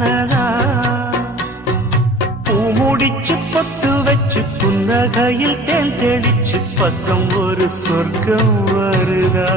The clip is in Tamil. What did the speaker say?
தானதா பூமுடிச்சு பொட்டு வச்சு புன்னகையில் தேன் தெளிச்சு பக்கம் ஒரு சொர்க்கம் வருதா